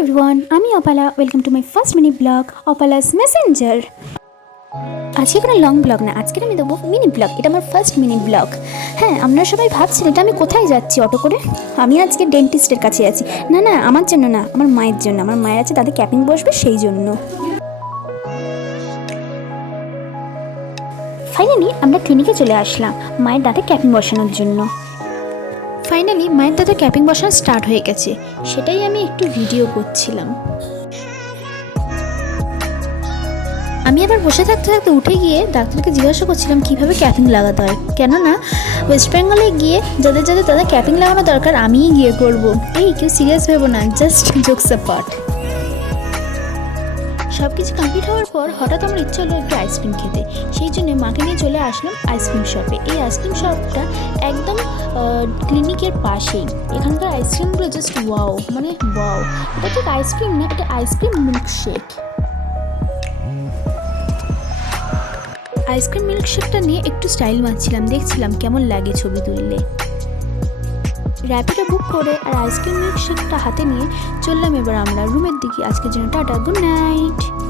Everyone, আমি Apala. Welcome to my first mini blog Apala's messenger. আজকে কোনো লং ব্লগ না, আজকে আমি দেবো মিনি ব্লগ। এটা আমার ফার্স্ট মিনি ব্লগ। হ্যাঁ, আপনারা সবাই ভাবছেন এটা আমি কোথায় যাচ্ছি অটো করে। আমি আজকে ডেন্টিস্টের কাছে আছি। না না, আমার জন্য না, আমার মায়ের জন্য। আমার মায়ের আছে, তাদের ক্যাপিং বসবে, সেই জন্য। ফাইনালি আমরা ক্লিনিকে চলে আসলাম মায়ের দাঁতে ক্যাপিং বসানোর জন্য। ফাইনালি মায়ের দাঁতে ক্যাপিং বসানো স্টার্ট হয়ে গেছে, সেটাই আমি একটু ভিডিও করছিলাম। আমি আবার বসে থাকতে থাকতে উঠে গিয়ে ডাক্তারকে জিজ্ঞাসা করছিলাম কীভাবে ক্যাপিং লাগাতে হয়, কেননা ওয়েস্ট বেঙ্গলে গিয়ে যাদের যাদের তাদের ক্যাপিং লাগানো দরকার আমিই গিয়ে করব। এই কেউ সিরিয়াস ভেবো না, জাস্ট জোকস অ্যাপার্ট। সব কিছু কমপ্লিট হওয়ার পর হঠাৎ আমার ইচ্ছা হলো একটু আইসক্রিম খেতে। সেই জন্য মাকে নিয়ে চলে আসলাম আইসক্রিম শপে। এই আইসক্রিম শপটা একদম ক্লিনিকের পাশেই। এখানকার আইসক্রিমগুলো জাস্ট ওয়াও, মানে ওয়াও। এটা ঠিক আইসক্রিম না, এটা আইসক্রিম মিল্কশেক। আইসক্রিম মিল্কশেকটা নিয়ে একটু স্টাইল মারছিলাম, দেখছিলাম কেমন লাগে ছবি তুললে। র্যাপিডো বুক করে আর আইসক্রিম মিল্কশেকটা হাতে নিয়ে চললাম এবার আমরা রুমের দিকে। আজকের জন্য টাটা, গুড নাইট।